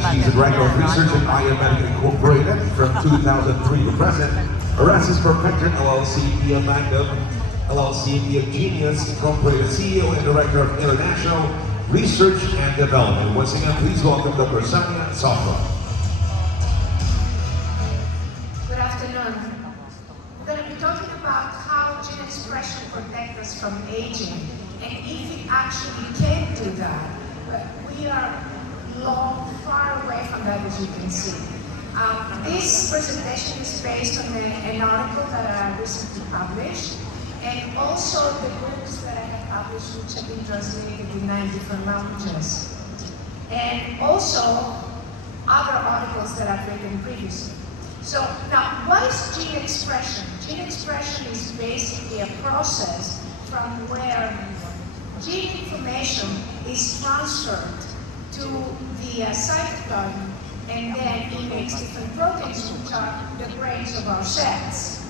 She's the Director of Research at Biomedical Incorporated from 2003 to present. Erasmus Perfector LLC, via Magnum LLC, via Genius Incorporated, CEO and Director of International Research and Development. Once again, please welcome Dr. Xanya Sofra. Good afternoon. We're going to be talking about how gene expression protects us from aging, and if it actually can do that. But we are far away from that, as you can see. This presentation is based on an article that I recently published, and also the books that I have published, which have been translated in 9 different languages, and also other articles that I've written previously. So now, what is gene expression? Gene expression is basically a process from where gene information is transferred to the cytoplasm, and then it makes different proteins, which are the brains of our cells.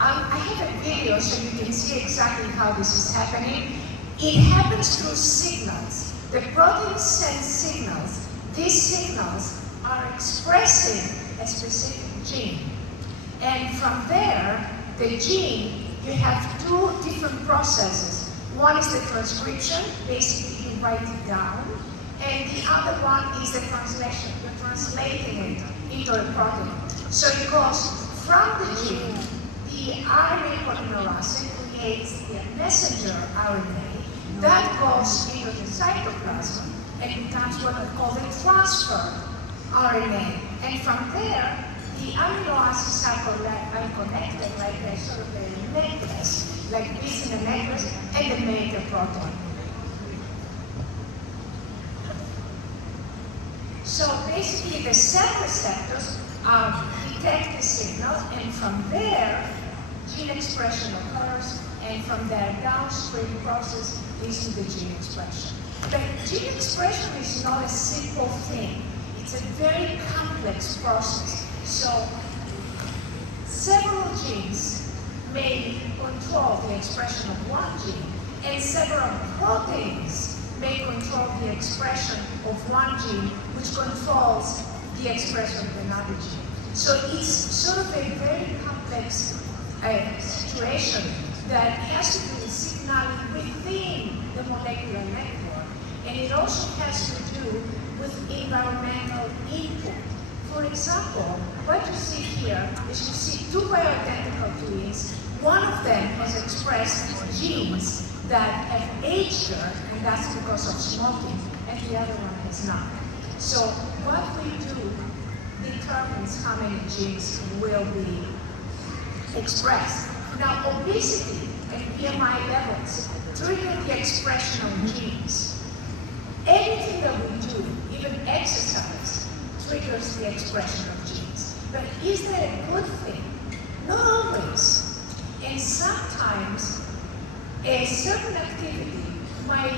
I have a video so you can see exactly how this is happening. It happens through signals. The proteins send signals. These signals are expressing a specific gene. And from there, the gene, you have 2 different processes. One is the transcription, basically you write it down, and the other one is the translation. You're translating it into a protein. So it goes from the gene, the RNA polymerase creates the messenger RNA that goes into the cytoplasm and becomes what we call the transfer RNA. And from there, the amino acids are connected like a sort of a necklace, like this in a necklace, and they make a protein. So basically, the cell receptors detect the signal, and from there, gene expression occurs, and from their downstream process leads to the gene expression. But gene expression is not a simple thing. It's a very complex process. So several genes may control the expression of one gene, and several proteins may control the expression of one gene, which controls the expression of another gene. So it's sort of a very complex situation that has to do with signaling within the molecular network, and it also has to do with environmental input. For example, what you see here is you see 2 bioidentical twins. One of them has expressed genes that have aged her, and that's because of smoking, and the other one has not. So what we do determines how many genes will be expressed. Now, obesity and BMI levels trigger the expression of genes. Anything that we do, even exercise, triggers the expression of genes. But is that a good thing? Not always. And sometimes a certain activity might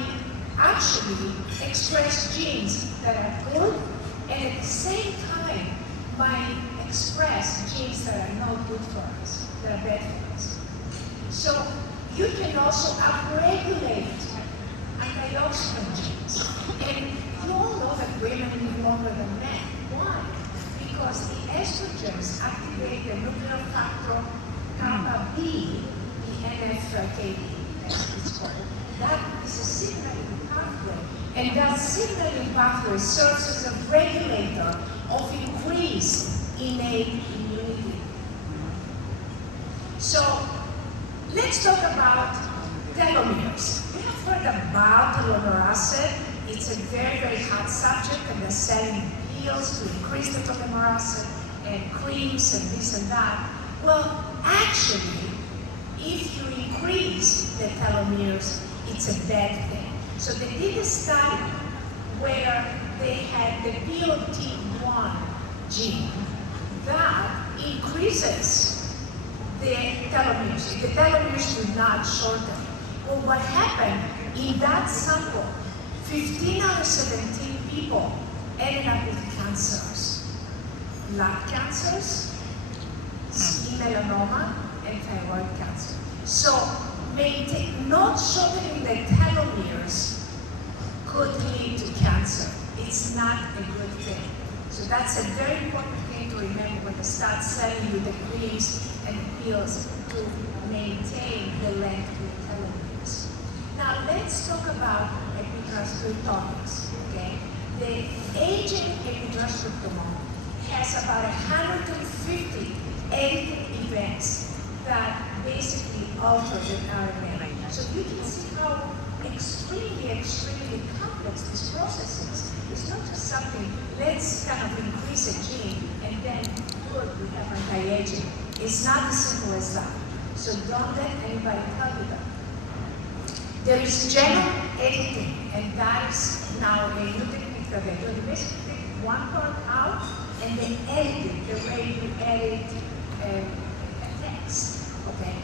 actually express genes that are good, and at the same time might express genes that are not good for us, that are bad for us. So you can also upregulate antioxidant genes. And you all know that women live longer than men. Why? Because the estrogens activate the nuclear factor kappa B, the NF-kB, as it's called. That is a signaling pathway, and that signaling pathway serves as a regulator of increased innate immunity. So let's talk about telomeres. We have heard about telomerase. It's a very, very hot subject, and they're selling pills to increase the telomerase, and creams and this and that. Well, actually, if you increase the telomeres, it's a bad thing. So they did a study where they had the POT1 gene that increases the telomeres. The telomeres do not shorten. Well, what happened in that sample, 15 out of 17 people ended up with cancers. Lung cancers, skin melanoma, and thyroid cancer. So not shortening the telomeres could lead to cancer. It's not a good thing. So that's a very important thing to remember when they start selling you the creams and the pills to maintain the length of your telomeres. Now let's talk about epidrastal topics, okay? The aging epidrastal has about 150 editing events that basically alter the RNA. So you can see how extremely complex this process is. It's not just something, let's kind of increase a gene and then good, we have anti-aging. It's not as simple as that. So don't let anybody tell you that. There is genome editing, and that is now a new technique that they do. They basically take one part out and they edit it the way you edit a text, okay?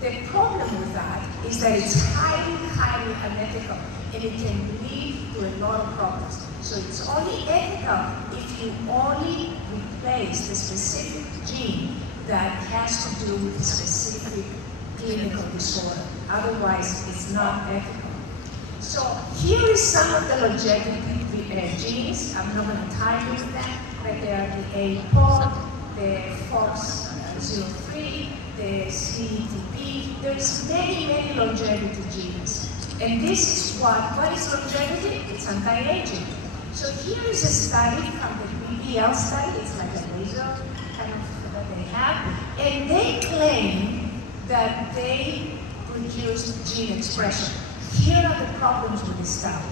The problem with that is that it's highly unethical, and it can lead to a lot of problems. So it's only ethical if you only replace the specific gene that has to do with a specific clinical disorder. Otherwise, it's not ethical. So here is some of the longevity genes. I'm not going to time you with them, but they are the APOD, the FOX03, the CETP. There's many longevity genes. And this is what is longevity? It's anti-aging. So here is a study from the BBL study. It's like a laser kind of that they have. And they claim that they produced gene expression. Here are the problems with this study.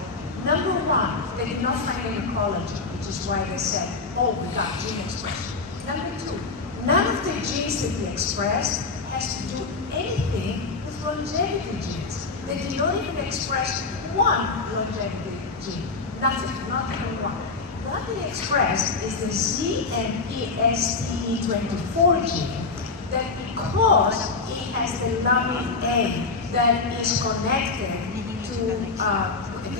Number one, they did not find any ecology, which is why they said, oh, we got gene expression. Number two, none of the genes that they expressed has to do anything with longevity genes. They did not even express one longevity gene. Nothing, not even one. What they expressed is the ZNPSTE24 gene, that because it has the lamin A that is connected to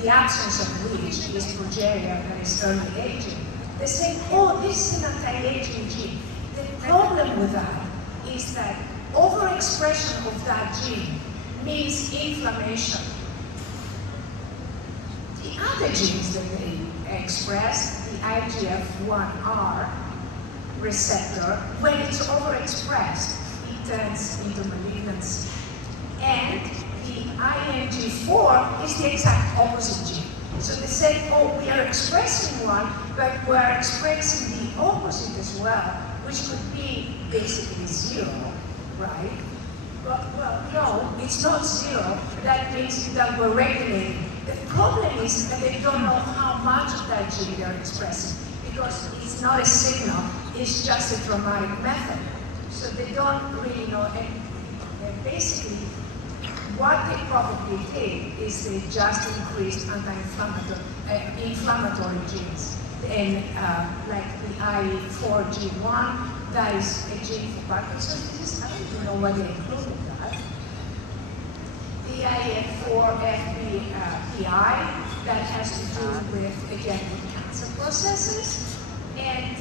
the absence of which is progeria and is early aging. They say, oh, this is an anti-aging gene. The problem with that is that overexpression of that gene means inflammation. The other genes that they express, the IGF-1R receptor, when it's overexpressed, it turns into malignancy. And the ING4 is the exact opposite gene. So they said, oh, we are expressing one, but we're expressing the opposite as well, which could be basically zero, right? Well, no, it's not zero. That means that we're regulating. The problem is that they don't know how much of that gene they're expressing, because it's not a signal, it's just a dramatic method. So they don't really know. And basically, what they probably did is they just increased inflammatory genes. And like the I4G1, that is a gene for Parkinson's disease. I don't even know why they included that. The IF4FPI, that has to do with, again, with cancer processes. And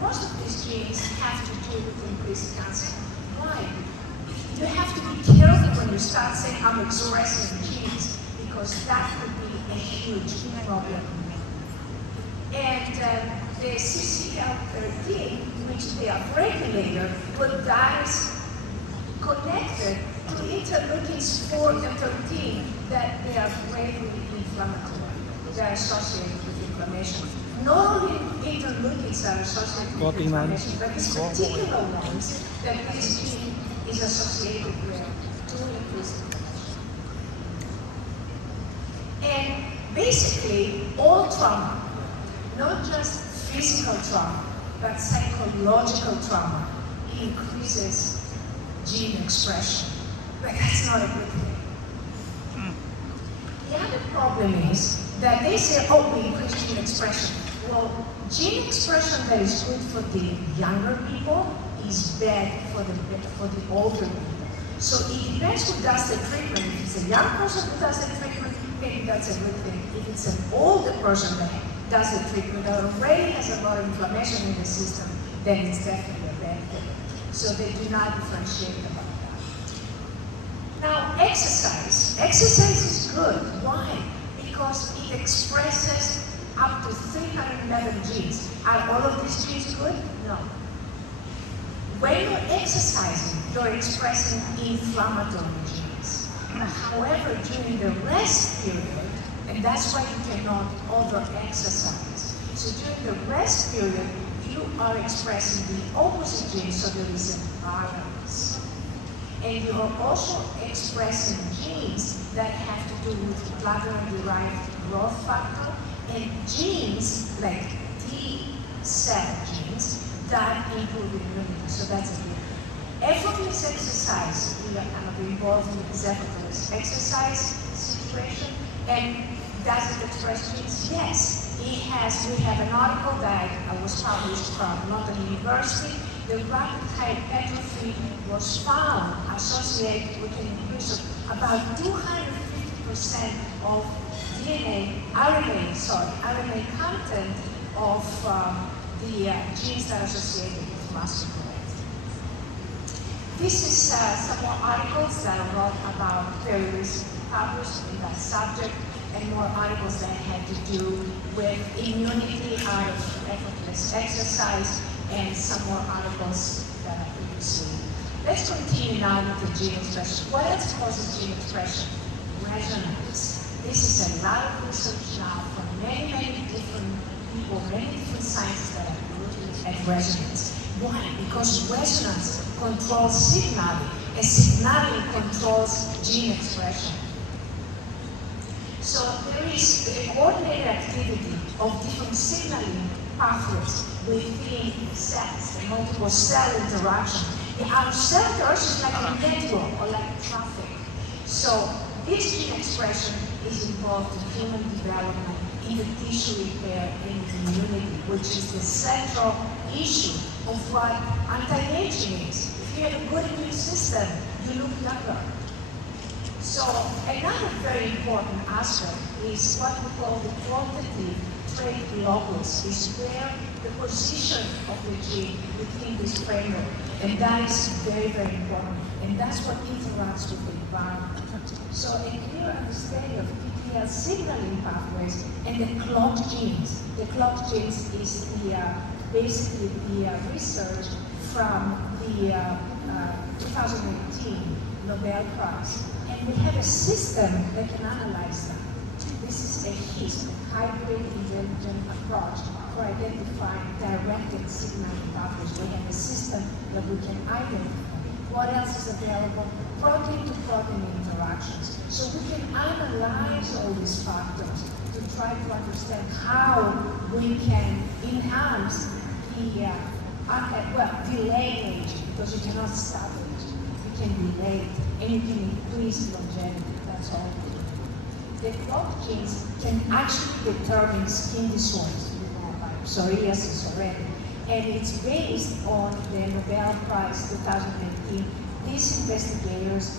most of these genes have to do with increased cancer. Why? You have to be careful when you start saying, I'm expressing genes, because that could be a huge problem. And the CCL13, which they are regulator, but that is connected to interleukins 4 and 13, that they are greatly inflammatory. They are associated with inflammation. Not only interleukins are associated with inflammation, but these particular ones that this gene is associated with to increase inflammation. And basically, all trauma, not just physical trauma, but psychological trauma, increases gene expression. But that's not a good thing. The other problem is that they say, oh, we increase gene expression. Well, gene expression that is good for the younger people is bad for the older people. So it depends who does the treatment. If it's a young person who does the treatment, maybe that's a good thing. If it's an older person that does the treatment that already has a lot of inflammation in the system, then it's definitely a bad thing. So they do not differentiate about that. Now, exercise. Exercise is good. Why? Because it expresses up to 311 genes. Are all of these genes good? No. When you're exercising, you're expressing inflammatory genes. However, during the rest period, and that's why you cannot over-exercise. So during the rest period, you are expressing the opposite genes, so there is a balance. And you are also expressing genes that have to do with plasma-derived growth factor and genes like T cell genes that improve immunity. So that's a good. Effortless exercise, we are kind of involved in this effortless exercise situation. And does it express genes? Yes. We have an article that was published from London University. The rapid hypertrophy was found associated with an increase of about 250% of RNA content of the genes that are associated with muscle growth. This is some more articles that I wrote about very recently published in that subject, and more articles that had to do with immunity out of effortless exercise, and some more articles that I previously. Let's continue now with the gene expression. What else causes gene expression? Resonance. This is a lot of research now from many, many different people, many different scientists that are looking at resonance. Why? Because resonance controls signaling, and signaling controls gene expression. So there is the coordinated activity of different signaling pathways within cells, the multiple cell interaction. Our cell is like a network or like traffic. So this gene expression is involved in human development, in the tissue repair, and immunity, which is the central issue of what anti-aging is. If you have a good immune system, you look younger. So another very important aspect is what we call the quantitative trait locus, is where the position of the gene within this framework. And that is very, very important. And that's what interacts with the environment. So a clear understanding of PTL signaling pathways and the clock genes. The clock genes is basically the research from the 2018 Nobel Prize. And we have a system that can analyze them. This is a HISP, hybrid intelligent approach for identifying directed signaling pathways. We have a system that we can identify. What else is available? Protein-to-protein interactions. So we can analyze all these factors to try to understand how we can enhance the, delay aging, because you cannot stop aging. You can delay it, and you can increase longevity. That's all. The clock genes can actually determine skin disorders. You know about psoriasis already. And it's based on the Nobel Prize 2018. These investigators,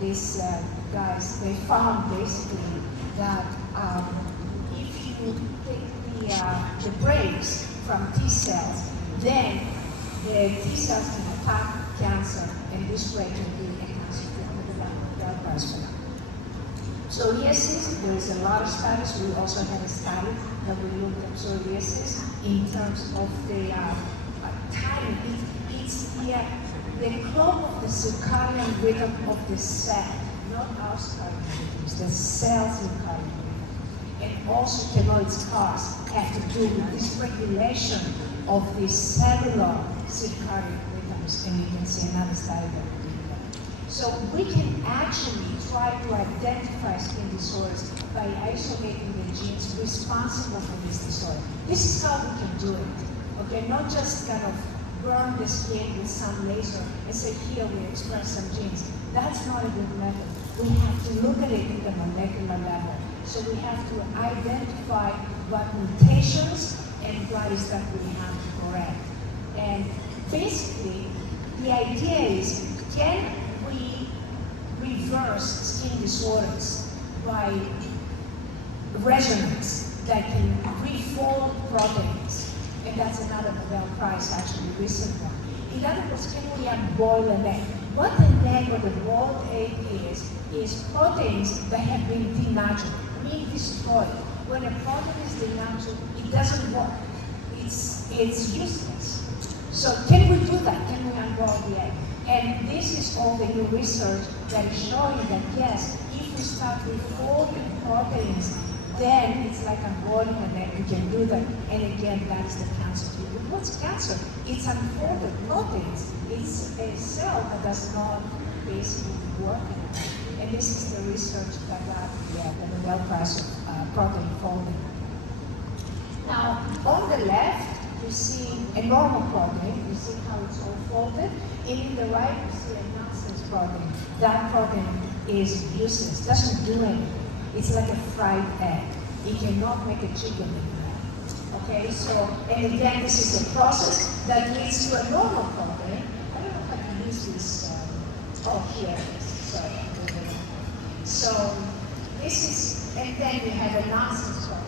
these guys, they found basically that if you take the breaks from T cells, then the T cells can attack cancer, and this way can be enhanced with the Nobel Prize for that. Psoriasis, there is a lot of studies. We also have a study that we looked at psoriasis in terms of the time. It's the clock of the circadian rhythm of the cell, not our circadian rhythms, the cell's circadian rhythm. And also keloid scars have to do with this regulation of the cellular circadian rhythms, and you can see another study that we did that. So we can actually try to identify skin disorders by isolating the genes responsible for this disorder. This is how we can do it. Okay, not just kind of burn the skin with some laser and say, here we express some genes. That's not a good method. We have to look at it at the molecular level. So we have to identify what mutations and what is that we have to correct. And basically, the idea is, can we reverse skin disorders by resonance that can reform proteins? And that's another Nobel Prize, actually, recent one. In other words, can we unboil an egg? What an egg or the boiled egg is proteins that have been denatured, mean destroyed. when a protein is denatured, it doesn't work. It's useless. So can we do that? Can we unroll the egg? And this is all the new research that is showing that yes, if we start with folding proteins, then it's like unrolling an egg. We can do that. And again, that's the cancer theory. What's cancer? It's unfolded proteins. It's a cell that does not basically work. And this is the research that got the Nobel Prize of protein folding. Now, on the left, you see a normal protein. You see how it's all folded. And in the right, you see a nonsense protein. That protein is useless, doesn't do anything. It's like a fried egg. It cannot make a chicken anymore. Okay, so, and again, this is a process that leads to a normal protein. I don't know if I can use this. Here it is. Sorry. So, this is, and then you have a nonsense protein.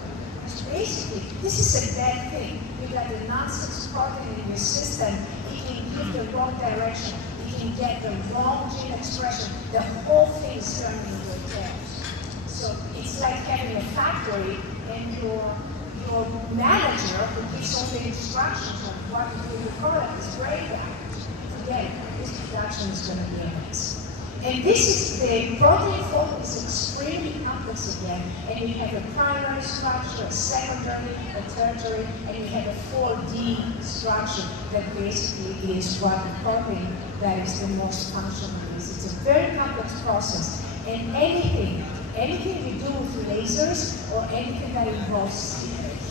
Basically, this is a bad thing. You got a nonsense protein in your system. It can give the wrong direction. It can get the wrong gene expression. The whole thing is turning into a chaos. So it's like having a factory and your manager who gives all the instructions on what to do with the product is breakdown. Forget it. This production is going to be a mess. And this is the protein fold is extremely complex again, and you have a primary structure, a secondary, a tertiary, and you have a 4D structure that basically is what the protein that is the most functional is. It's a very complex process, and anything you do with lasers or anything that involves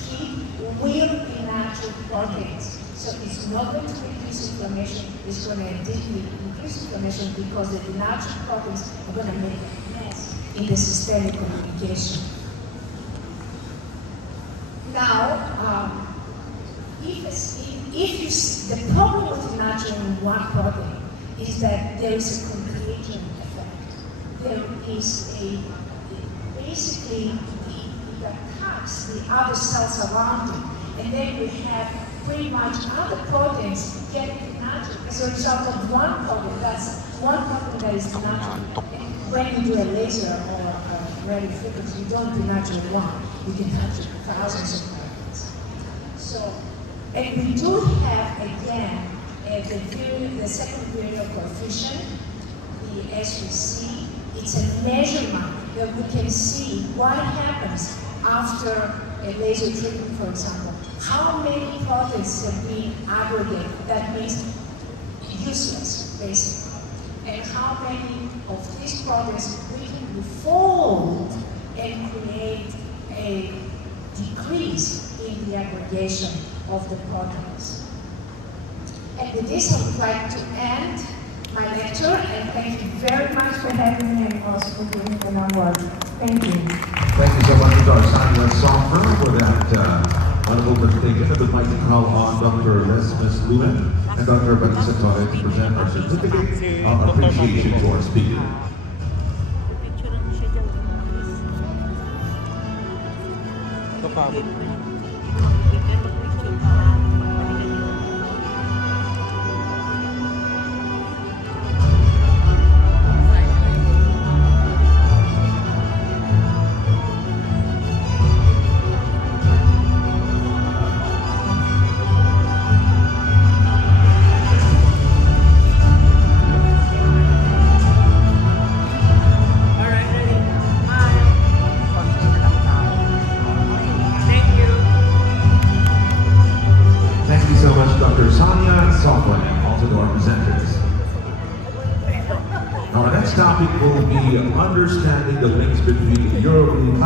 heat will denature proteins. So it's not going to reduce inflammation, it's going to increase inflammation because the denatured proteins are going to make a mess in the systemic communication. Now, the problem with denaturing one protein is that there is a contagion effect. There is basically it attacks the other cells around it, and then we have pretty much other proteins getting denatured as a result of one protein. That's one protein that is denatured. And when you do a laser or a radio frequency, you don't denature one. You denature thousands of proteins. So, and we do have again the second virial coefficient, the SVC. It's a measurement that we can see what happens after a laser treatment, for example. How many proteins have been aggregated? That means useless, basically. And how many of these proteins we can refold and create a decrease in the aggregation of the proteins. And with this, I would like to end my lecture, and thank you very much for having me and also for doing the non-work. Thank you. Thank you so much, Dr. Xanya and Sofra, for that wonderful presentation. I would like to call on Dr. Lesmes Lewin and Dr. Vanessa Torre to present our certificate of appreciation to our speaker. Sofra, and also to our presenters. Our next topic will be understanding the links between European